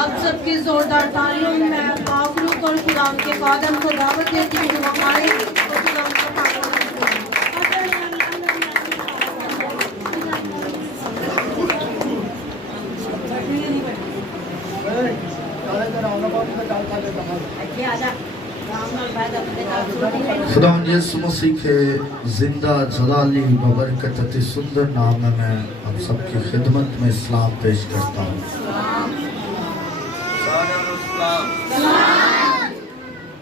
आप सबकी जोरदार तालियों में मैं आखिर और खुदा के कादम को दावत देती हूँ कि वो आए और खुदा उनका पाक खुदा यीशु मसीह के जिंदा जलाली बबरकत अति सुंदर नाम में मैं आप सबकी खिदमत में इस्लाम पेश करता हूँ।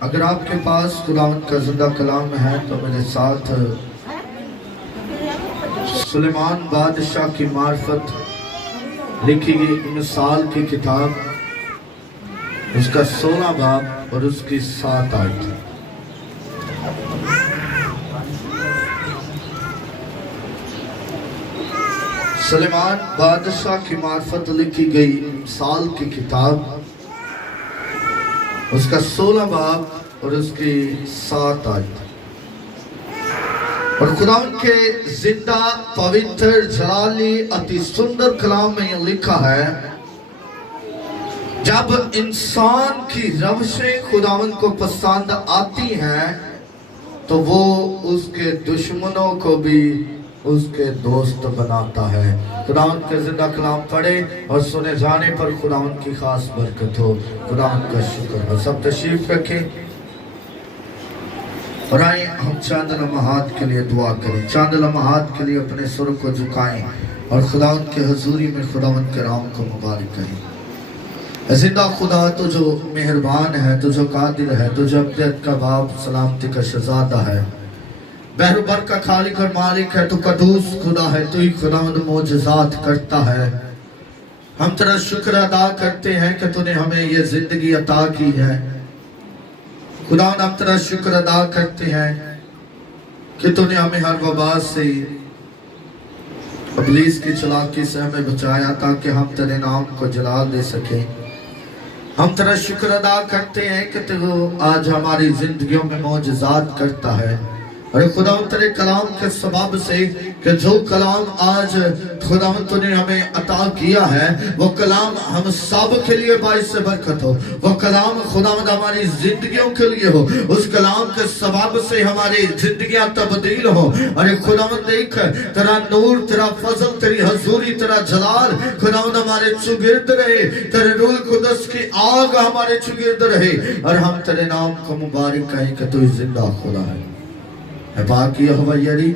अगर आपके पास खुदावंद का जिंदा कलाम है तो मेरे साथ सुलेमान बादशाह की मार्फत लिखी गई मिसाल की किताब, उसका 16 बाब और उसकी 7 आयत। सुलेमान बादशाह की मार्फत लिखी गई मिसाल की किताब, उसका 16 बाब और उसकी 7 आयत। और खुदावंद के जिंदा पवित्र जलाली अति सुंदर कलाम में यह लिखा है, जब इंसान की रवशें खुदावंद को पसंद आती हैं तो वो उसके दुश्मनों को भी उसके दोस्त बनाता है। खुदावंद के जिंदा कलाम पढ़े और सुने जाने पर खुदावंद की खास बरकत हो। खुदावंद का शुक्र हो। सब तशरीफ रखें और आइए हम चंद लम्हात के लिए दुआ करें। चंद लम्हात के लिए अपने सुर को झुकाएं और खुदावंद के हजूरी में खुदावंद के नाम को मुबारक करें। जिंदा खुदा तो जो मेहरबान है, तो जो कादिर है, तो जो अब्दियत का बाप, सलामती का शहजादा है, बहरबर का खालिक और मालिक है, तो कदूस खुदा है, तो ही खुदावंद मोजज़ात करता है। हम तेरा शुक्र अदा करते हैं कि तूने हमें ये जिंदगी अता की है। खुदावंद हम तेरा शुक्र अदा करते हैं कि तूने हमें हर वबा से, इब्लीस की चालाकी से हमें बचाया ताकि हम तेरे नाम को जलाल दे सकें। हम तेरा शुक्र अदा करते हैं कि तू आज हमारी जिंदगियों में मोजज़ात करता है। और खुदावंद तेरे कलाम के सबब से कि जो कलाम आज खुदावंद तूने हमें अता किया है, वो कलाम हम सब के लिए बाइस से बरकत हो। वो कलाम खुदावंद हमारी जिंदगियों के लिए हो। उस कलाम के सबब से हमारी जिंदगियां तब्दील हो। अरे खुदावंद देख, तेरा नूर, तेरा फजल, तेरी हजूरी, तेरा जलाल खुदावंद हमारे चुगिर्द रहे। तेरे रूह कुदस की आग हमारे चुगिर्द रहे और हम तेरे नाम को मुबारक कहें कि तू जिंदा खुदा है। बाकी हवैयरी,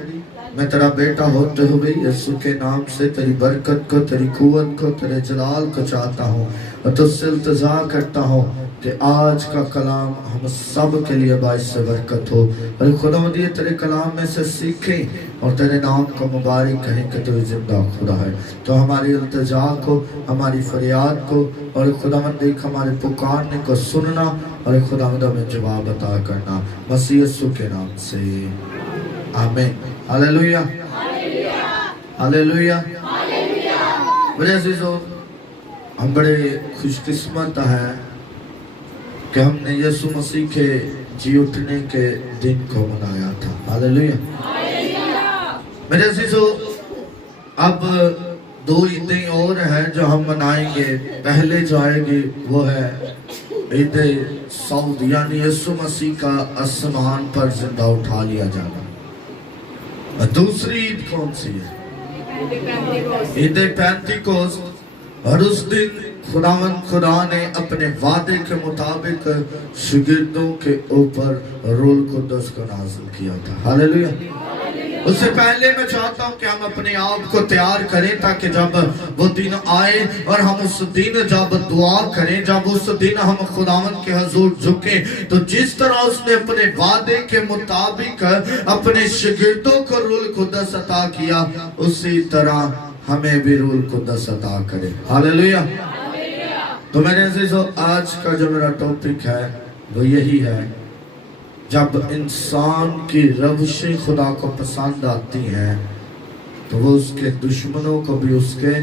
मैं तेरा बेटा होते हुए यीशु के नाम से तेरी बरकत को, तेरी कुव्वत को, तेरे जलाल को चाहता हूँ और तुझसे इल्तिजा करता हूँ कि आज का कलाम हम सब के लिए बाइस से बरकत हो। और खुदावंद ये तेरे कलाम में से सीखें और तेरे नाम को मुबारक कहें कि तू जिंदा खुदा है। तो हमारी इल्तिजा को, हमारी फरियाद को और खुदावंद देख हमारे पुकारने को सुनना और खुदावंद हमें जवाब अता करना, मसीह यीशु के नाम से आमीन। Hallelujah, hallelujah. मेरे अजीजों, हम बड़े खुशकिस्मत हैं कि हमने यीशु मसीह के जी उठने के दिन को मनाया था। हालेलुया। मेरे अजीजों, अब 2 ईदें और हैं जो हम मनाएंगे। पहले जो आएगी वो है ईद सऊद, यानी यीशु मसीह का आसमान पर जिंदा उठा लिया जाना। और दूसरी ईद कौन सी है? ईद पेंतिकोस्त। और उस दिन खुदा ने अपने वादे के मुताबिक शागिर्दों के ऊपर रूह कुद्दस को नाज़िल किया था। हालेलुया। उससे पहले मैं चाहता हूं कि हम अपने आप को तैयार करें ताकि जब वो दिन आए और हम उस दिन जब दुआ करें, जब उस दिन हम खुदावंद के हजूर झुके, तो जिस तरह उसने अपने वादे के मुताबिक अपने शागिर्दों को रूह कुद्दस अता किया, उसी तरह हमें भी रूह कुद्दस अता करे। हालेलुया। तो मेरे अजीजों, आज का जो मेरा टॉपिक है वो यही है, जब इंसान की रवशें खुदा को पसंद आती हैं तो वो उसके दुश्मनों को भी उसके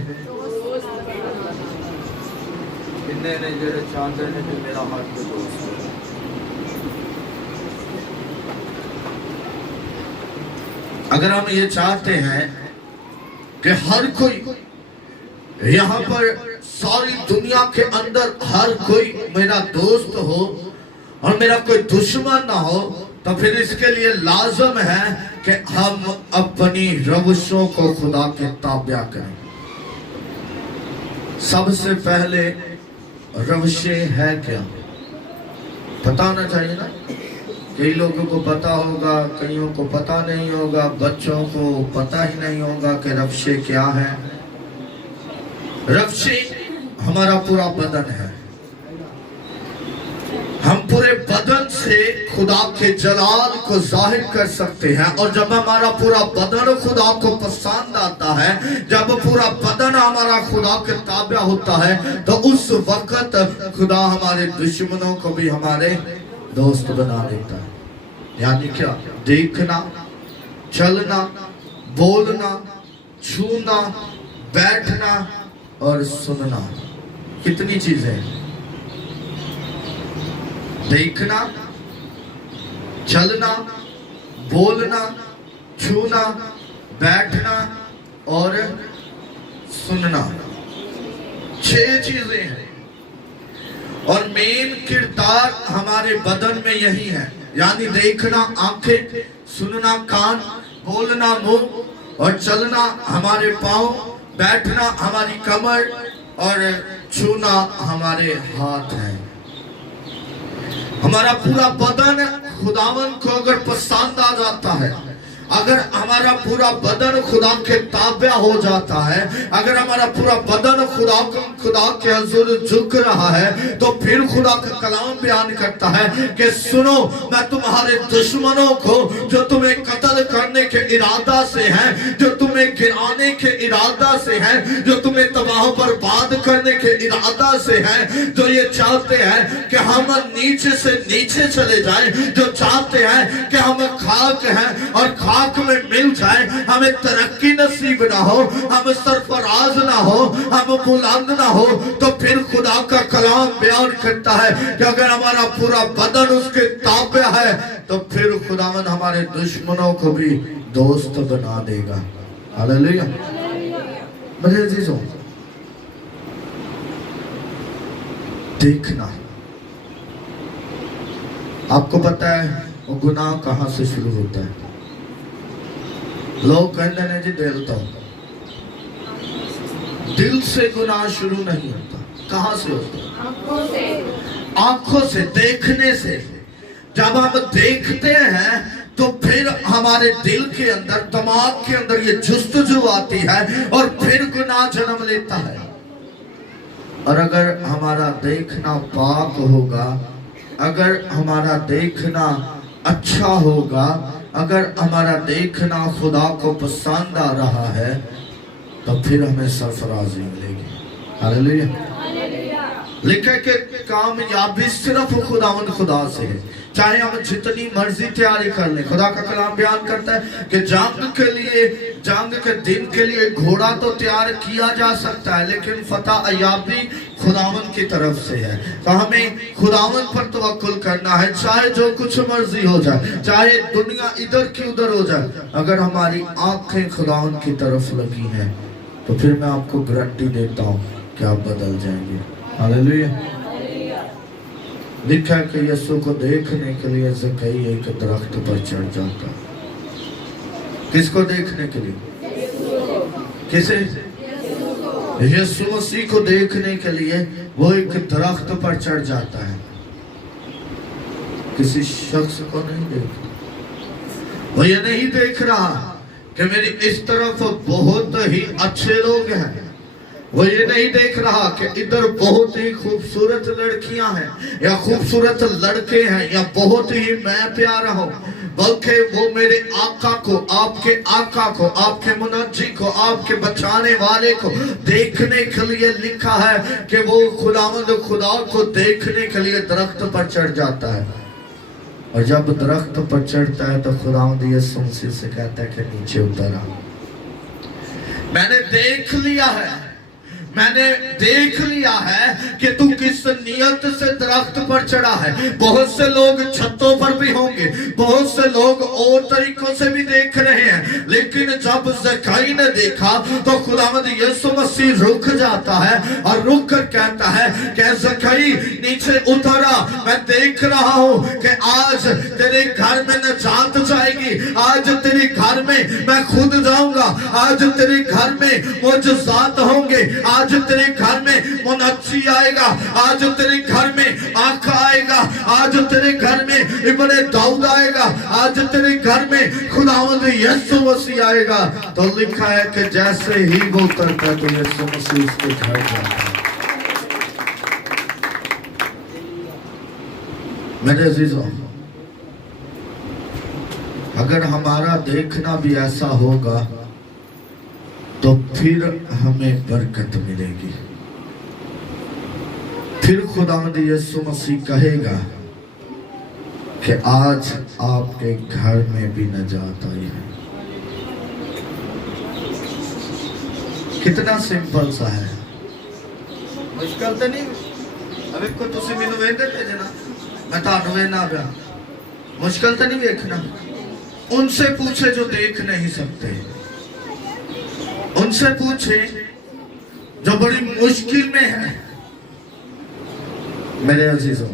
अगर हम ये चाहते हैं कि हर कोई यहाँ पर सारी दुनिया के अंदर हर कोई मेरा दोस्त हो और मेरा कोई दुश्मन ना हो, तो फिर इसके लिए लाजम है कि हम अपनी रवशों को खुदा के ताबिया करें। सबसे पहले रवशें है क्या, पता होना चाहिए ना। कई लोगों को पता होगा, कईयों को पता नहीं होगा, बच्चों को पता ही नहीं होगा कि रवशें क्या है। रवशें हमारा पूरा बदन है। हम पूरे बदन से खुदा के जलाल को जाहिर कर सकते हैं, और जब हमारा पूरा बदन खुदा को पसंद आता है, जब पूरा बदन हमारा खुदा के ताबिया होता है, तो उस वक्त खुदा हमारे दुश्मनों को भी हमारे दोस्त बना देता है। यानी क्या, देखना, चलना, बोलना, छूना, बैठना और सुनना, कितनी चीजें हैं। देखना, चलना, बोलना, छूना, बैठना और सुनना, 6 चीजें हैं। और मेन किरदार हमारे बदन में यही है। यानी देखना आंखें, सुनना कान, बोलना मुंह और चलना हमारे पांव, बैठना हमारी कमर और छूना हमारे हाथ हैं। हमारा पूरा बदन खुदावन को अगर पसंद आ जाता है, अगर हमारा पूरा बदन खुदा के ताबिया हो जाता है, अगर हमारा पूरा बदन खुदा के हुजूर झुक रहा है, तो फिर खुदा का कलाम बयान करता है कि सुनो, मैं तुम्हारे दुश्मनों को जो तुम्हें कत्ल करने के इरादा से हैं, जो तुम्हें गिराने के इरादा से हैं, जो तुम्हें तबाह बर्बाद करने के इरादा से हैं, जो ये चाहते हैं कि हम नीचे से नीचे चले जाएं, जो चाहते हैं कि हम खाक हैं और खाक में मिल जाए, हमें तरक्की नसीब ना हो, हम सरफराज ना हो, हम बुलंद ना हो, तो फिर खुदा का कलाम बयान करता है कि अगर हमारा पूरा बदन उसके ताबे है, तो फिर खुदावन हमारे दुश्मनों को भी दोस्त बना देगा। हालेलुया। मेरे अजीजों, देखना, आपको पता है वो गुनाह कहां से शुरू होता है? लोग कहते हैं जी दिल से गुनाह शुरू नहीं होता। कहां से होता है? आंखों से। आंखों से, देखने से। जब हम देखते हैं तो फिर हमारे दिल के अंदर, दिमाग के अंदर ये जुस्तजू आती है और फिर गुनाह जन्म लेता है। और अगर हमारा देखना पाक होगा, अगर हमारा देखना अच्छा होगा, अगर हमारा देखना खुदा को पसंद आ रहा है, तो फिर हमें सरफराजी मिलेगी। हालेलुया। लिखा कि कामयाबी सिर्फ खुदा से है। चाहे हम जितनी मर्जी तैयारी कर लें, खुदा का कलाम बयान करता है कि जंग के दिन के लिए घोड़ा तो तैयार किया जा सकता है, लेकिन फतह अयाबी खुदावन की तरफ से है। तो हमें खुदावन पर तवक्कुल करना है, चाहे जो कुछ मर्जी हो जाए, चाहे दुनिया इधर की उधर हो जाए। अगर हमारी आंखें खुदावन की तरफ लगी हैं, तो फिर मैं आपको गारंटी देता हूँ कि आप बदल जाएंगे। हालेलुया। लिखा है कि यीशु को देखने के लिए ज़कई एक दरख्त पर चढ़ जाता। किसको देखने के लिए? किसे? यीशु मसीह को देखने के लिए वो एक दरख्त पर चढ़ जाता है। किसी शख्स को नहीं देखता। वो ये नहीं देख रहा कि मेरी इस तरफ बहुत ही अच्छे लोग हैं। वो ये नहीं देख रहा कि इधर बहुत ही खूबसूरत लड़कियां हैं या खूबसूरत लड़के हैं या बहुत ही मैं प्यारा हूं, बल्कि वो मेरे आका को, आपके आका को, आपके मुनज्जी को, आपके बचाने वाले को देखने के लिए लिखा है कि वो खुदावंद खुदा को देखने के लिए दरख्त पर चढ़ जाता है। और जब दरख्त पर चढ़ता है तो खुदावंद यीशु मसीह से कहता है कि नीचे उतर आ, मैंने देख लिया है, میں نے دیکھ لیا ہے کہ تو کس نیت سے درخت پر چڑھا ہے. بہت سے لوگ چھتوں پر بھی ہوں گے, بہت سے لوگ اور طریقوں سے بھی دیکھ رہے ہیں, لیکن جب زکائی نے دیکھا تو خداوند یسوع مسیح رک جاتا ہے اور رک کر کہتا ہے کہ زکائی نیچے اترا, میں دیکھ رہا ہوں کہ آج تیرے گھر میں نجات جائے گی, آج تیرے گھر میں میں خود جاؤں گا, آج تیرے گھر میں معجزات ہوں گے, آج تیرے گھر میں منجی آئے گا, آج تیرے گھر میں آقا آئے گا, آج تیرے گھر میں ابن داؤد آئے گا, آج تیرے گھر میں خداوند یسوع مسیح آئے گا. تو لکھا ہے کہ جیسے ہی وہ اترتا تو یسوع مسیح اس کے گھر جاتا. میرے عزیزوں, اگر ہمارا دیکھنا بھی ایسا ہوگا تو پھر ہمیں برکت ملے گی. پھر خداوند یسوع مسیح کہے گا کہ آج آپ کے گھر میں بھی نجات آئی ہے. کتنا سمپل سا ہے, مشکل تو نہیں. اب ایک کو تسی مینوں ویندے تے جنا, میں تانوں وینا پیا, مشکل تو نہیں ویکھنا. ان سے پوچھے جو دیکھ نہیں سکتے, ان سے پوچھے جو بڑی مشکل میں ہے. میرے عزیزوں,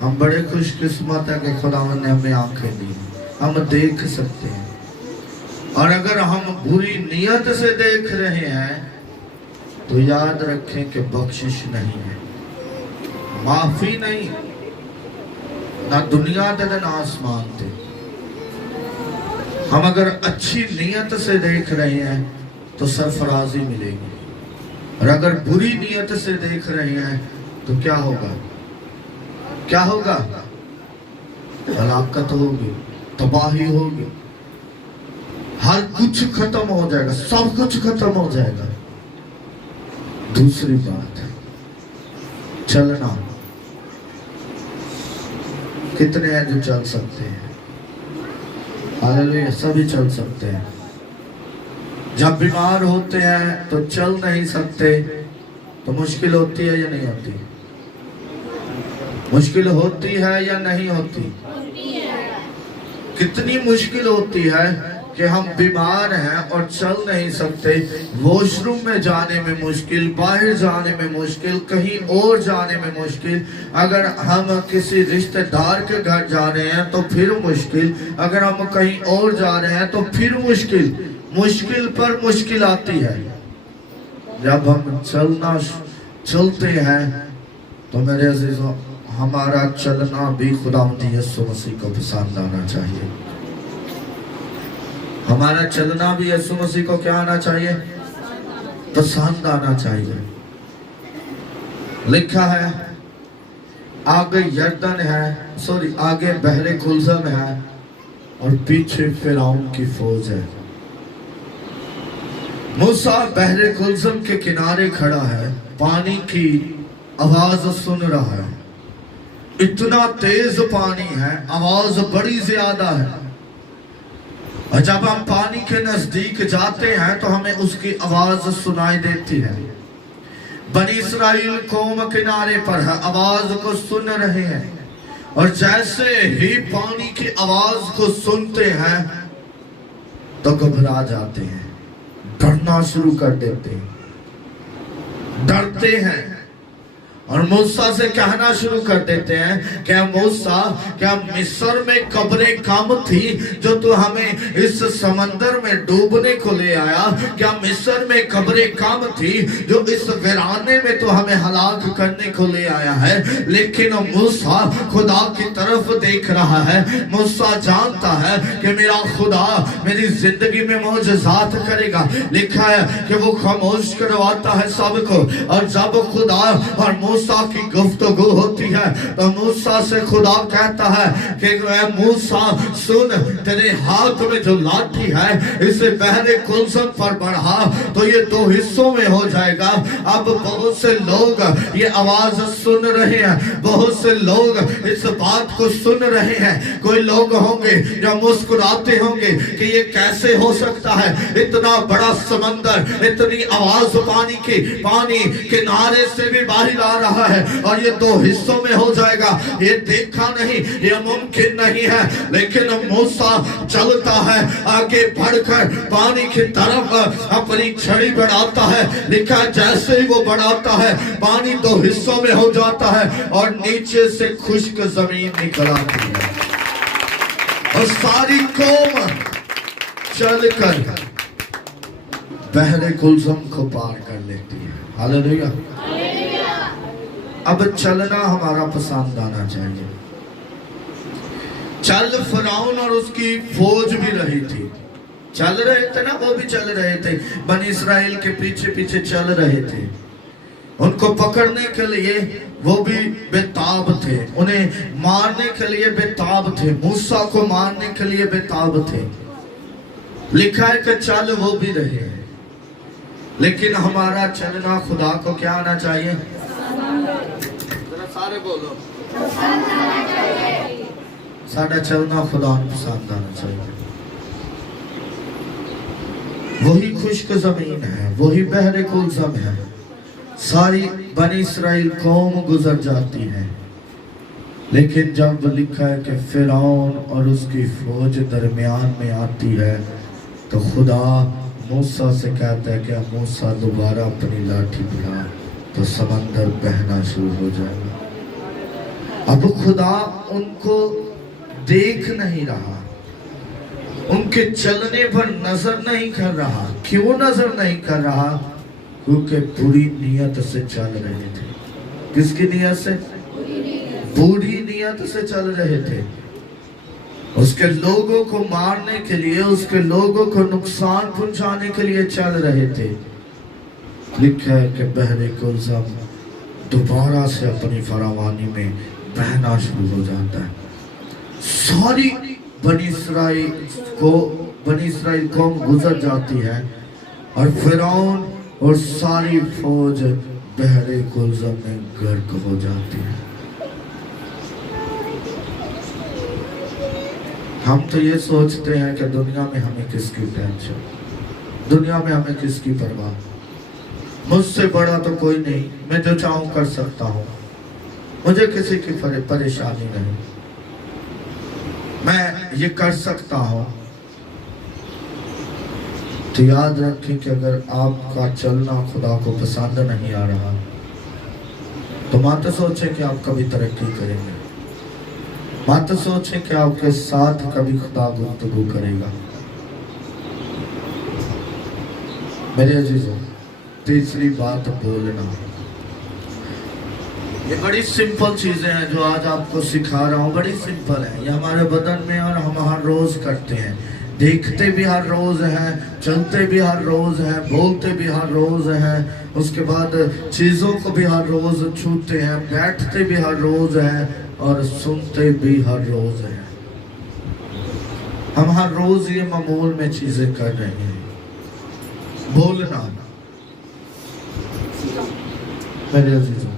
ہم بڑے خوش قسمت ہیں کہ خداوند نے ہمیں آنکھیں دی, ہم دیکھ سکتے ہیں. اور اگر ہم بری نیت سے دیکھ رہے ہیں تو یاد رکھیں کہ بخشش نہیں ہے, معافی نہیں, نہ دنیا دے نہ آسمان دے. ہم اگر اچھی نیت سے دیکھ رہے ہیں تو سرفرازی ملے گی, اور اگر بری نیت سے دیکھ رہے ہیں تو کیا ہوگا, کیا ہوگا؟ ہلاکت ہوگی, تباہی ہوگی, ہر کچھ ختم ہو جائے گا, سب کچھ ختم ہو جائے گا. دوسری بات, چلنا. کتنے ہیں جو چل سکتے ہیں؟ ہاللیلویا, سبھی چل سکتے ہیں. جب بیمار ہوتے ہیں تو چل نہیں سکتے تو مشکل ہوتی ہے یا نہیں ہوتی؟ مشکل ہوتی ہے یا نہیں ہوتی؟ کتنی مشکل ہوتی ہے کہ ہم بیمار ہیں اور چل نہیں سکتے, واش روم میں جانے میں مشکل, باہر جانے میں مشکل, کہیں اور جانے میں مشکل. اگر ہم کسی رشتہ دار کے گھر جا رہے ہیں تو پھر مشکل, اگر ہم کہیں اور جا رہے ہیں تو پھر مشکل. مشکل پر مشکل آتی ہے. جب ہم چلتے ہیں تو میرے عزیزوں, ہمارا چلنا بھی خداوند یسوع مسیح کو پسند آنا چاہیے. ہمارا چلنا بھی یسوع مسیح کو کیا آنا چاہیے؟ پسند آنا چاہیے. لکھا ہے آگے یردن ہے, آگے بحر کلزم ہے اور پیچھے فرعون کی فوج ہے. موسیٰ بحر کلزم کے کنارے کھڑا ہے, پانی کی آواز سن رہا ہے. اتنا تیز پانی ہے, آواز بڑی زیادہ ہے, اور جب ہم پانی کے نزدیک جاتے ہیں تو ہمیں اس کی آواز سنائی دیتی ہے. بنی اسرائیل قوم کنارے پر ہے, آواز کو سن رہے ہیں, اور جیسے ہی پانی کی آواز کو سنتے ہیں تو گھبرا جاتے ہیں, ڈرنا شروع کر دیتے ہیں, ڈرتے ہیں, اور موسیٰ سے کہنا شروع کر دیتے ہیں کہ موسیٰ, کیا مصر میں قبریں کم تھی جو تو ہمیں اس سمندر میں ڈوبنے کو لے آیا؟ کیا مصر میں قبریں کم تھی جو اس ویرانے میں تو ہمیں ہلاک کرنے کو لے آیا ہے؟ لیکن موسیٰ خدا کی طرف دیکھ رہا ہے. موسیٰ جانتا ہے کہ میرا خدا میری زندگی میں معجزات کرے گا. لکھا ہے کہ وہ خاموش کرواتا ہے سب کو, اور جب خدا اور موسیٰ کی گفتگو ہوتی ہے تو موسیٰ سے خدا کہتا ہے کہ اے موسیٰ سن, تیرے ہاتھ میں جو لاٹھی ہے اسے بحر کلزم پر بڑھا تو یہ 2 حصوں میں ہو جائے گا. अब बहुत से लोग ये आवाज सुन रहे हैं, बहुत से लोग इस बात को सुन रहे हैं। कोई लोग होंगे जो मुस्कुराते होंगे कि ये कैसे हो सकता है, इतना बड़ा समंदर, इतनी आवाज पानी किनारे से भी बाहर आ रहा है और ये दो हिस्सों में हो जाएगा, ये देखा नहीं, ये मुमकिन नहीं है। लेकिन मूसा चलता है, आगे बढ़कर पानी की तरफ अपनी छड़ी बढ़ाता है। लिखा जैसे ही वो बढ़ाता है पानी दो हिस्सों में हो जाता है और नीचे से खुश्क जमीन निकल आती है और सारी कौम चलकर बहरे कुलसम को पार कर लेती है। हालेलुया। अब चलना हमारा पसंद आना चाहिए। चल फिरौन और उसकी फौज भी रही थी, चल रहे थे ना, वो भी चल रहे थे, बनी इस्राएल के पीछे पीछे चल रहे थे। उनको पकड़ने के लिए वो भी बेताब थे, उन्हें मारने के लिए बेताब थे, मूसा को मारने के लिए बेताब थे। लिखा है कि चल वो भी रहे हैं, लेकिन हमारा चलना खुदा को क्या आना चाहिए? जरा सारे बोलो, साड़ा चलना खुदा को पसंद आना चाहिए। वही खुश्क जमीन है, वही बहरे कुलसम है, सारी बनी इस्राएल कौम गुजर जाती है। लेकिन जब लिखा है कि फिरौन और उसकी फौज दरमियान में आती है तो खुदा मूसा से कहता है कि मूसा दोबारा अपनी लाठी बढ़ा, तो समंदर बहना शुरू हो जाएगा। अब खुदा उनको देख नहीं रहा, उनके चलने पर नजर नहीं कर रहा। क्यों नजर नहीं कर रहा? क्योंकि बुरी नीयत से चल रहे थे। किसकी नीयत से? बुरी नीयत से चल रहे थे। उसके लोगों को मारने के लिए, उसके लोगों को नुकसान पहुंचाने के लिए चल रहे थे। लिखा है कि बहरे कुलसम दोबारा से अपनी फरावानी में बहना शुरू हो जाता है। सारी बनी इस्राएल कौम गुजर जाती है और फिरौन और सारी फौज बहरे कुलसम में गर्क हो जाती है। हम तो ये सोचते हैं कि दुनिया में हमें किसकी टेंशन, दुनिया में हमें किसकी परवाह, मुझसे बड़ा तो कोई नहीं, मैं जो चाहूं कर सकता हूं, मुझे किसी की परेशानी नहीं, मैं ये कर सकता हूं। तो याद रखें कि अगर आपका चलना खुदा को पसंद नहीं आ रहा तो मत सोचें कि आप कभी तरक्की करेंगे, मत सोचें कि आपके साथ कभी खुदा गुफ्तगू करेगा। मेरे अजीजों, तीसरी बात बोलना। ये बड़ी सिंपल चीजें हैं जो आज आपको सिखा रहा हूँ, बड़ी सिंपल है। ये हमारे बदन में और हम हर रोज करते हैं, देखते भी हर रोज हैं, चलते भी हर रोज हैं, बोलते भी हर रोज हैं, उसके बाद चीजों को भी हर रोज छूते हैं, बैठते भी हर रोज हैं और सुनते भी हर रोज हैं। हम हर रोज ये मामूल में चीजें कर रहे हैं। बोलना मेरे अजीजों,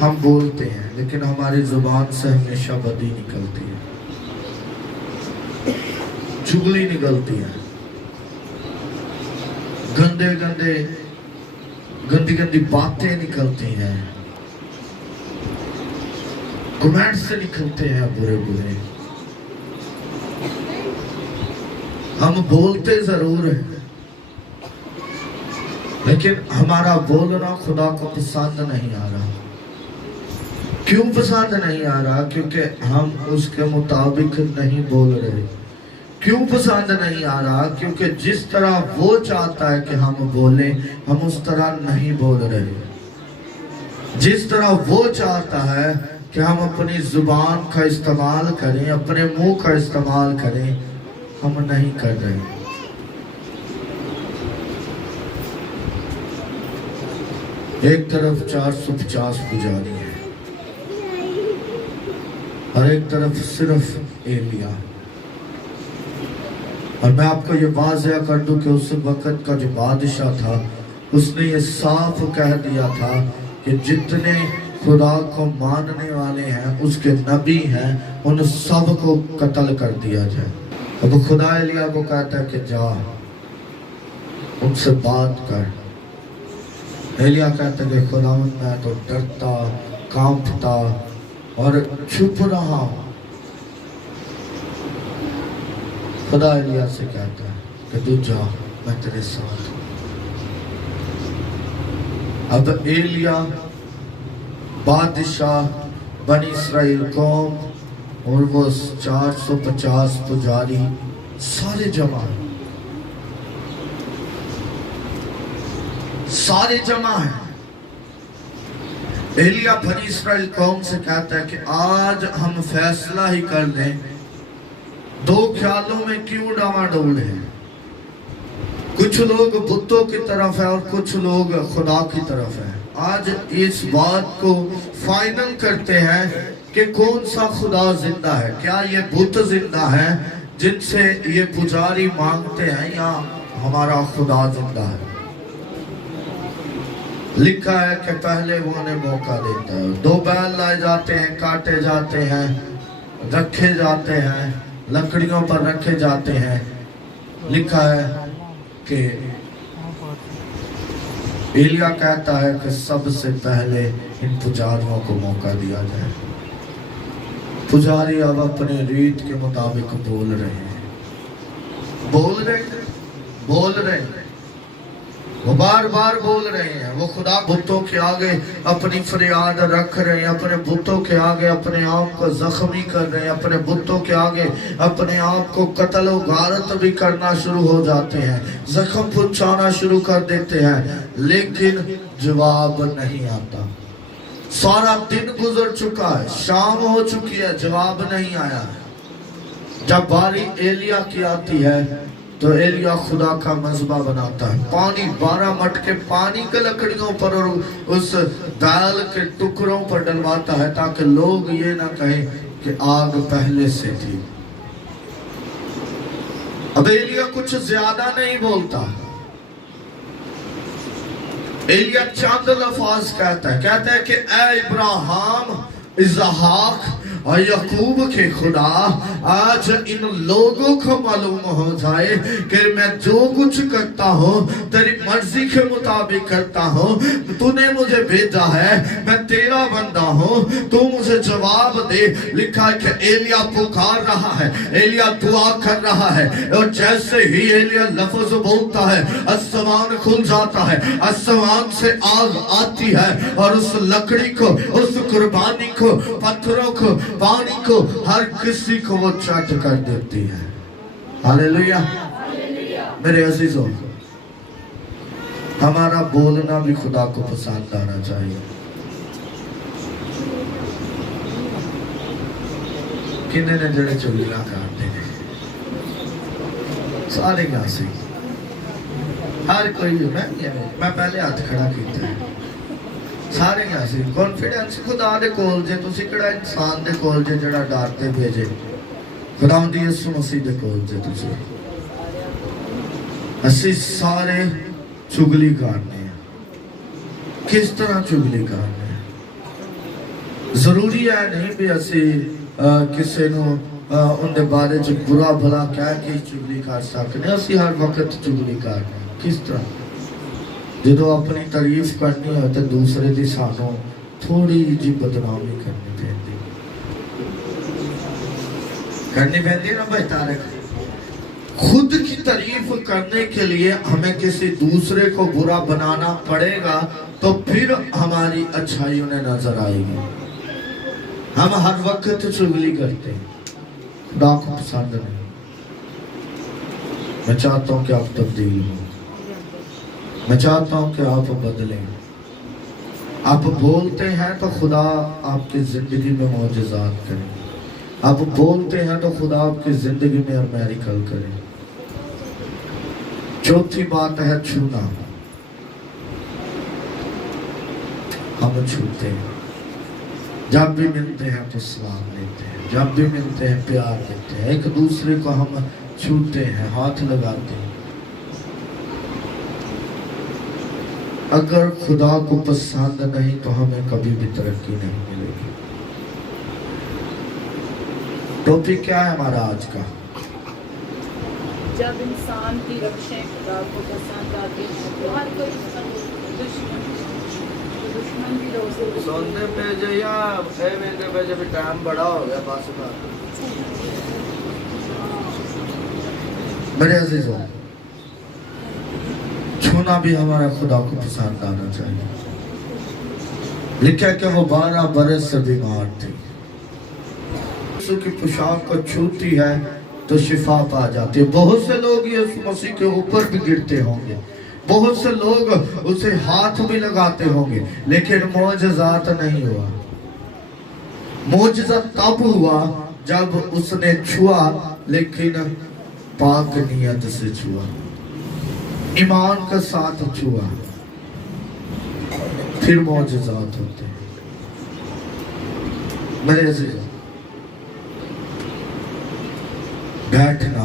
हम बोलते हैं लेकिन हमारी जुबान से हमेशा बदी निकलती है, चुगली निकलती है, गंदी बातें निकलती हैं, कमेंट से निकलते हैं बुरे बुरे। हम बोलते जरूर हैं लेकिन हमारा बोलना खुदा को पसंद नहीं आ रहा। क्यों पसंद नहीं आ रहा? क्योंकि हम उसके मुताबिक नहीं बोल रहे। क्यों पसंद नहीं आ रहा? क्योंकि जिस तरह वो चाहता है कि हम बोलें, हम उस तरह नहीं बोल रहे। जिस तरह वो चाहता है कि हम अपनी जुबान का इस्तेमाल करें, अपने मुंह का इस्तेमाल करें, हम नहीं कर रहे। एक तरफ 450 पुजारी है और एक तरफ सिर्फ एलिया। اور میں آپ کو یہ واضح کر دوں کہ اس وقت کا جو بادشاہ تھا اس نے یہ صاف کہہ دیا تھا کہ جتنے خدا کو ماننے والے ہیں اس کے نبی ہیں ان سب کو قتل کر دیا جائے. اب خدا ایلیا کو کہتا ہے کہ جا ان سے بات کر. ایلیا کہتا ہے کہ خداوند میں تو ڈرتا کانپتا اور چھپ رہا ہوں. خدا ایلیا سے کہتا ہے کہ تو جا میں تیرے ساتھ ہوں. اب ایلیا بادشاہ بنی اسرائیل قوم اور وہ 450 پجاری سارے جمع ہیں، سارے جمع ہیں. ایلیا بنی اسرائیل قوم سے کہتا ہے کہ آج ہم فیصلہ ہی کر دیں، دو خیالوں میں کیوں ڈاواڈول ہیں. کچھ لوگ بتوں کی طرف ہیں اور کچھ لوگ خدا کی طرف ہیں. آج اس بات کو فائنل کرتے ہیں کہ کون سا خدا زندہ ہے. کیا یہ بت زندہ ہے جن سے یہ پجاری مانگتے ہیں یا ہمارا خدا زندہ ہے. لکھا ہے کہ پہلے وہ انہیں موقع دیتا ہے. 2 بیل لائے جاتے ہیں، کاٹے جاتے ہیں، رکھے جاتے ہیں، لکڑیوں پر رکھے جاتے ہیں. لکھا ہے کہ ایلیا کہتا ہے کہ سب سے پہلے ان پجاریوں کو موقع دیا جائے. پجاری اب اپنے ریت کے مطابق بول رہے ہیں، بول رہے ہیں، وہ بار بار بول رہے ہیں. وہ خدا بتوں کے آگے اپنی فریاد رکھ رہے ہیں، اپنے بتوں کے آگے اپنے آپ کو زخمی کر رہے ہیں، اپنے بتوں کے آگے اپنے آپ کو قتل و غارت بھی کرنا شروع ہو جاتے ہیں، زخم پہنچانا شروع کر دیتے ہیں، لیکن جواب نہیں آتا. سارا دن گزر چکا ہے، شام ہو چکی ہے، جواب نہیں آیا. جب باری ایلیا کی آتی ہے تو ایلیا خدا کا مذبح بناتا ہے. پانی 12 مٹکے پانی کے لکڑیوں پر اور اس بیل کے ٹکڑوں پر ڈلواتا ہے تاکہ لوگ یہ نہ کہیں کہ آگ پہلے سے تھی. اب ایلیا کچھ زیادہ نہیں بولتا. ایلیا چند لفظ کہتا ہے کہ اے ابراہیم، اسحاق اور یعقوب کے خدا، آج ان لوگوں کو معلوم ہو جائے کہ میں جو کچھ کرتا ہوں تیری مرضی کے مطابق کرتا ہوں. تو نے مجھے بھیجا ہے، میں تیرا بندہ ہوں، تو مجھے جواب دے. لکھا ہے کہ ایلیا پکار رہا ہے، ایلیا دعا کر رہا ہے، اور جیسے ہی ایلیا لفظ بولتا ہے آسمان کھل جاتا ہے، آسمان سے آگ آتی ہے اور اس لکڑی کو، اس قربانی کو، پتھروں کو، پانی کو، ہر کسی کو وہ چٹ کر دیتی ہے. ہاللیلویہ. میرے عزیزوں، ہمارا بولنا بھی خدا کو پسند آنا چاہیے. کنے نے جڑے چگلیاں کاٹتے ہیں سارے گا سے ہر کوئی. میں پہلے ہاتھ کھڑا کیتا ہے. سارے گا سے کانفیڈنس خدا دے کول جے. تسی کڑا انسان دے کول جے جڑا ڈارتے بھیجے. خداوند یسوع مسیح دے کول جے. تسی اسی سارے چگلی کرنے ہیں. کس طرح چگلی کرنے ہیں؟ ضروری ہے نہیں بھی اسی کسی نو ان دے بارے جو برا بھلا کہہ کے چگلی کر سکتے. اسی ہر وقت چگلی کرنے ہیں. کس طرح؟ جدو اپنی تعریف کرنی ہے تو دوسرے دی سانوں تھوڑی جی بدنامی کرنی پہنتی نا بھائی تارک. خود کی تعریف کرنے کے لیے ہمیں کسی دوسرے کو برا بنانا پڑے گا تو پھر ہماری اچھائی انہیں نظر آئے گی. ہم ہر وقت چگلی کرتے ہیں، خدا کو پسند نہیں. میں چاہتا ہوں کہ آپ تبدیل ہوں. میں چاہتا ہوں کہ آپ بدلیں. آپ بولتے ہیں تو خدا آپ کی زندگی میں معجزات کرے. آپ بولتے ہیں تو خدا آپ کی زندگی میں میریکل کرے. چوتھی بات ہے چھونا. ہم چھوتے ہیں. جب بھی ملتے ہیں تو سلام لیتے ہیں، جب بھی ملتے ہیں پیار دیتے ہیں. ایک دوسرے کو ہم छूते हैं, हाथ लगाते हैं। अगर खुदा को पसंद नहीं तो हमें कभी भी तरक्की नहीं मिलेगी। टॉपिक क्या है हमारा आज का? जब इंसान की रक्षाएं खुदा को पसंद आती हैं तो हर कोई दुश्मन भी रोज़ सोने पे जो या मेरे पे जब टाइम बड़ा हो गया बस का। मेरे अजीजों, छूना भी हमारा खुदा को पसंद आना चाहिए। लिखा कि वो 12 बरस से बीमार थी, यीशु की पोशाक को छूती है तो शिफा पा जाती है। बहुत से लोग यीशु मसीह के ऊपर भी गिरते होंगे, बहुत से लोग उसे हाथ भी लगाते होंगे, लेकिन मौजज़ात नहीं हुआ। मौजज़ा तब हुआ जब उसने छुआ, लेकिन पाक नियत से छुआ, ईमान के साथ छुआ, फिर मौजज़ात होते हैं। मेरे अजीज़ों, बैठना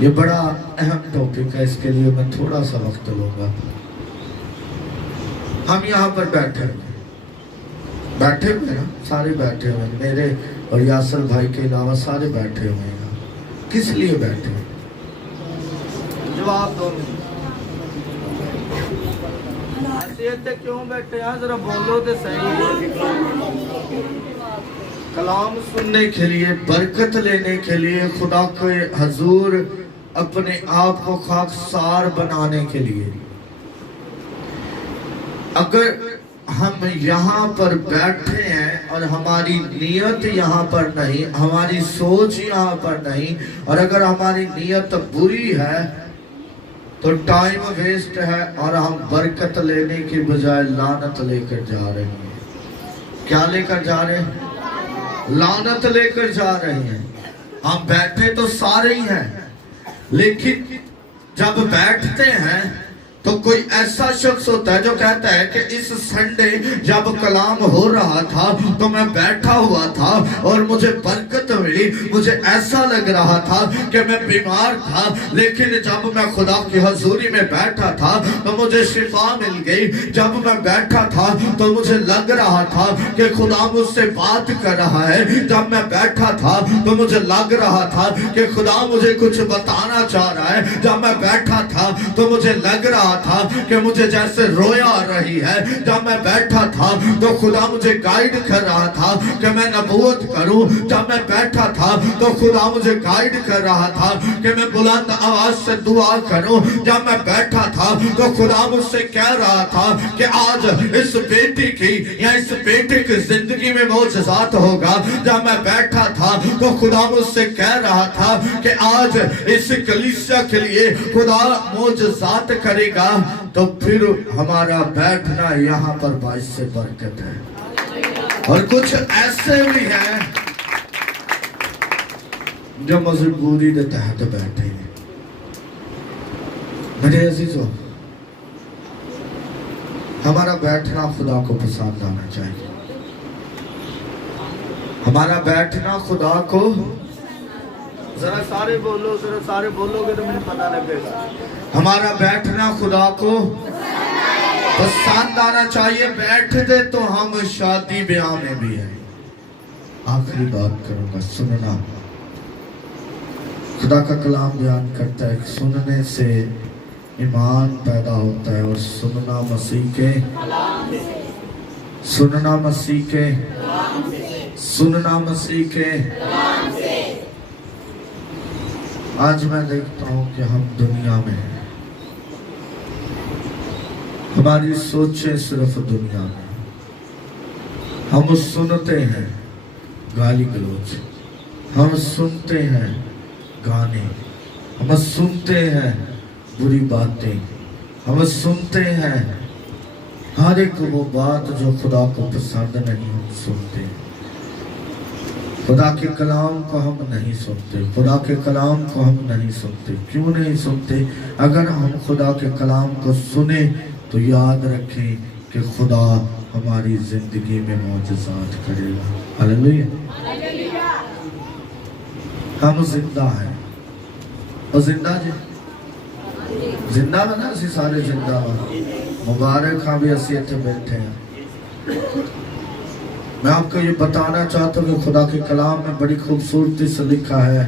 ये बड़ा अहम टॉपिक है, इसके लिए मैं थोड़ा सा वक्त लूंगा। हम यहाँ पर बैठे हुए ना, सारे बैठे हुए, मेरे और यासर भाई के अलावा सारे बैठे हुए हैं। किस लिए बैठे? जवाब दो। ऐसे क्यों बैठे हैं? जरा बोलो तो सही। कलाम सुनने के लिए, बरकत लेने के लिए, खुदा के हजूर अपने आप को खाकसार बनाने के लिए। अगर हम यहाँ पर बैठे हैं और हमारी नियत यहाँ पर नहीं, हमारी सोच यहाँ पर नहीं, और अगर हमारी नियत बुरी है तो टाइम वेस्ट है और हम बरकत लेने की बजाय लानत लेकर जा रहे हैं। क्या लेकर जा रहे हैं? लानत लेकर जा रहे हैं। हम बैठे तो सारे ही हैं, लेकिन जब बैठते हैं तो कोई ऐसा शख्स होता है जो कहता है कि इस संडे जब कलाम हो रहा था तो मैं बैठा हुआ था और मुझे बरकत मिली। मुझे ऐसा लग रहा था कि मैं बीमार था, लेकिन जब मैं खुदा की हजूरी में बैठा था तो मुझे शिफा मिल गई। जब मैं बैठा था तो मुझे लग रहा था कि खुदा मुझसे बात कर रहा है। जब मैं बैठा था तो मुझे लग रहा था कि खुदा मुझे कुछ बताना चाह रहा है। जब मैं बैठा था तो मुझे लग रहा था कि मुझे जैसे रोया आ रही है। जब मैं बैठा था तो खुदा मुझे गाइड कर रहा था कि मैं नबूवत करूं। जब मैं बैठा था तो खुदा मुझे गाइड कर रहा था कि मैं बुलंद आवाज से दुआ करूं। जब मैं बैठा था तो खुदा मुझसे कह रहा था कि आज इस बेटी की या इस बेटे की जिंदगी में मौजज़ात होगा। जब मैं बैठा था तो खुदा मुझसे कह रहा था कि आज इस कलीसिया के लिए खुदा मौजज़ात करेगा। तो फिर हमारा बैठना यहाँ पर बाइस से बरकत है। और कुछ ऐसे भी हैं जो मजबूरी के तहत बैठे हैं। मेरे अजीजों, हमारा बैठना खुदा को पसंद आना चाहिए। हमारा बैठना खुदा को, जरा सारे बोलो, जरा सारे बोलोगे तो मुझे पता लगेगा। हमारा बैठना खुदा को पसंद आना चाहिए। बैठते तो हम शादी ब्याह में भी हैं। आखिरी बात करूंगा, सुनना। खुदा का कलाम बयान करता है कि सुनने से ईमान पैदा होता है, और सुनना मसीह के, सुनना मसीह के, सुनना मसीह के। आज मैं देखता हूं कि हम दुनिया में हैं, हमारी सोचें सिर्फ दुनिया में। हम सुनते हैं गाली गलौज, हम सुनते हैं गाने, हम सुनते हैं बुरी बातें, हम सुनते हैं हर एक वो बात जो खुदा को पसंद नहीं, हम सुनते हैं। खुदा के कलाम को हम नहीं सुनते, खुदा के कलाम को हम नहीं सुनते। क्यों नहीं सुनते? अगर हम खुदा के कलाम को सुने तो याद रखें कि खुदा हमारी जिंदगी में मौजज़ात करेगा। हालेलुया। ہم زندہ ہیں اور زندہ جی زندہ بنا اسی سارے زندہ بنا مبارک ہاں بھی اسی اتنے بیٹھے ہیں. میں آپ کو یہ بتانا چاہتا ہوں کہ خدا کے کلام میں بڑی خوبصورتی سے لکھا ہے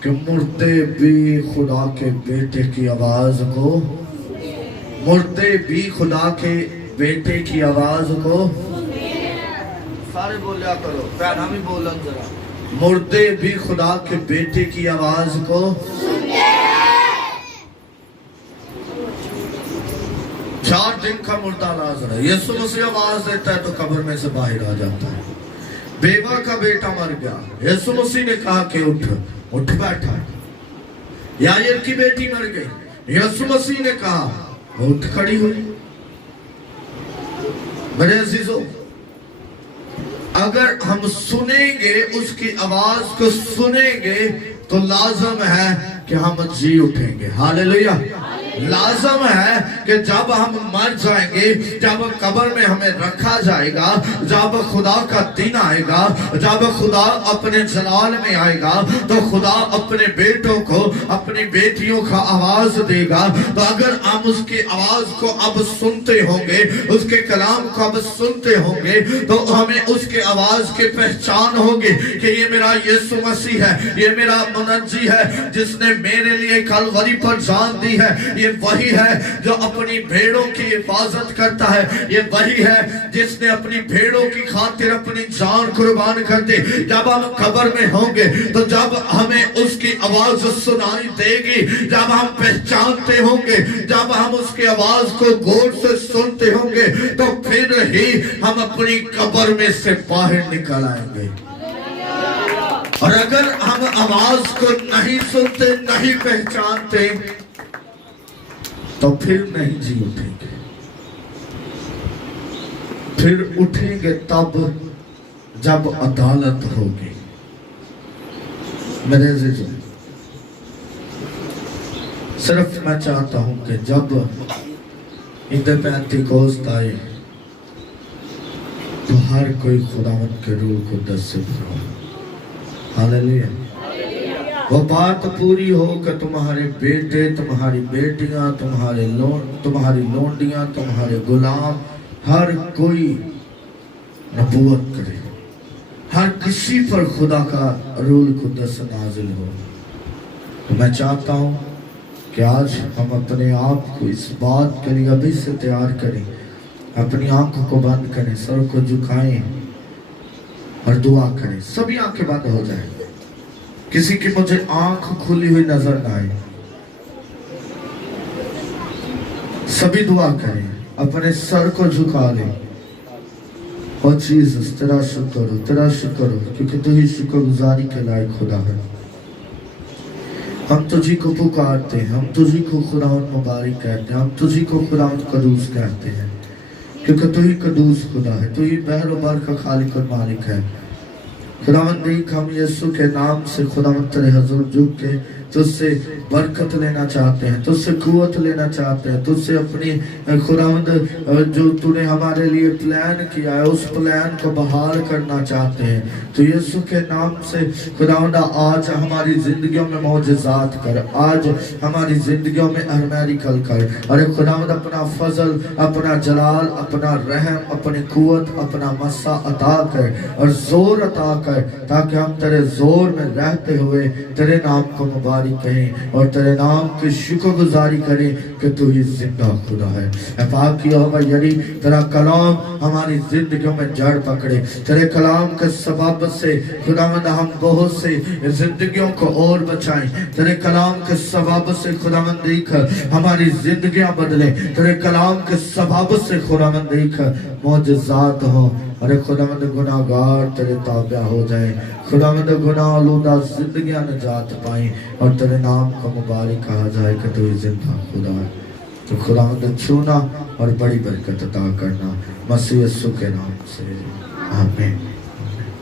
کہ مردے بھی خدا کے بیٹے کی آواز کو مردے بھی خدا کے بیٹے کی آواز کو سارے بولیا کرو پہنا بھی بولن ذرا مردے بھی خدا کے بیٹے کی آواز کو 4 دن کا مردہ ناظر ہے. یسوع مسیح آواز دیتا ہے تو قبر میں سے باہر آ جاتا ہے. بیوہ کا بیٹا مر گیا, یسوع مسیح نے کہا کہ اٹھ بیٹھا. یائیر کی بیٹی مر گئی, یسوع مسیح نے کہا اٹھ کھڑی ہوئی. میرے عزیزو, اگر ہم سنیں گے اس کی آواز کو سنیں گے تو لازم ہے کہ ہم جی اٹھیں گے. ہاللیلویہ. لازم ہے کہ جب ہم مر جائیں گے, جب قبر میں ہمیں رکھا جائے گا, جب خدا کا دن آئے گا, جب خدا اپنے جلال میں آئے گا, تو خدا اپنے بیٹوں کو اپنی بیٹیوں کا آواز دے گا. تو اگر ہم اس کی آواز کو اب سنتے ہوں گے, اس کے کلام کو اب سنتے ہوں گے, تو ہمیں اس کے آواز کی پہچان ہوگی کہ یہ میرا یسوع مسیح ہے, یہ میرا منجی ہے جس نے میرے لیے کلوری پر جان دی ہے. یہ وہی ہے جو اپنی بھیڑوں کی حفاظت کرتا ہے. یہ وہی ہے جس نے اپنی بھیڑوں کی خاطر اپنی جان قربان کر دی. جب ہم قبر میں ہوں گے, تو جب ہمیں اس کی آواز سنائی دے گی, جب ہم پہچانتے ہوں گے, جب ہم اس کی آواز کو غور سے سنتے ہوں گے, تو پھر ہی ہم اپنی قبر میں سے باہر نکل آئیں گے. اور اگر ہم آواز کو نہیں سنتے, نہیں پہچانتے, تو پھر نہیں جی اٹھیں گے. پھر اٹھیں گے تب جب عدالت ہوگی. میرے عزیزو, صرف میں چاہتا ہوں کہ جب عید پینتیکوست آئے تو ہر کوئی خداوند کے روح القدس سے بھرا. ہاللیلویہ. وہ بات پوری ہو کہ تمہارے بیٹے, تمہاری بیٹیاں, تمہاری لونڈیاں, تمہارے غلام, ہر کوئی نبوت کرے, ہر کسی پر خدا کا روح القدس نازل ہو. تو میں چاہتا ہوں کہ آج ہم اپنے آپ کو اس بات کے لیے ابھی سے تیار کریں. اپنی آنکھوں کو بند کریں, سر کو جھکائیں اور دعا کریں. سبھی آنکھیں بند ہو جائیں. کسی کی مجھے آنکھ کھلی ہوئی نظر نہ آئے. سبھی دعا کریں, اپنے سر کو جھکا لیں. اور جیسس تیرا شکر ہو, تیرا شکر ہو, کیونکہ تو ہی شکر گزاری کے لائق خدا ہے. ہم تجھی کو پکارتے ہیں, ہم تجھی کو خداوند مبارک کہتے ہیں, ہم تجھی کو خداوند قدوس کہتے ہیں, کیونکہ تو ہی قدوس خدا ہے, تو ہی بحر و بر کا خالق اور مالک ہے. خداوند دیکھ, ہم یسوع کے نام سے خداوند تیرے حضور جھک کے تجھ سے برکت لینا چاہتے ہیں, تجھ سے قوت لینا چاہتے ہیں, تجھ سے اپنی خداوند جو تو نے ہمارے لیے پلان کیا ہے اس پلان کو بحال کرنا چاہتے ہیں. تو یسوع کے نام سے خداوند آج ہماری زندگیوں میں معجزات کر, آج ہماری زندگیوں میں میریکل کر. اور خداوند اپنا فضل, اپنا جلال, اپنا رحم, اپنی قوت, اپنا مسا عطا کر اور زور عطا کر, تاکہ ہم تیرے زور میں رہتے ہوئے تیرے نام کو مبارک کہیں اور تیرے نام کی شکر گزاری کریں کہ تو ہی زندہ خدا ہے. اے پاک یہوہ یری, تیرا کلام ہماری زندگیوں میں جڑ پکڑے. تیرے کلام کے سبب سے خداوند ہم بہت سے زندگیوں کو اور بچائیں. تیرے کلام کے سبب سے خداوند دیکھ ہماری زندگیاں بدلیں. تیرے کلام کے سبب سے خداوند دیکھ معجزات ہوں. اور خداوند گناہگار تیرے تابع ہو جائیں. خداوند گناہ آلودہ زندگیاں نجات پائیں اور تیرے نام کا مبارک کہا جائے کہ تو ہی زندہ خدا ہے. تو خداوند چھونا اور بڑی برکت عطا کرنا, مسیح یسوع کے نام سے آمین.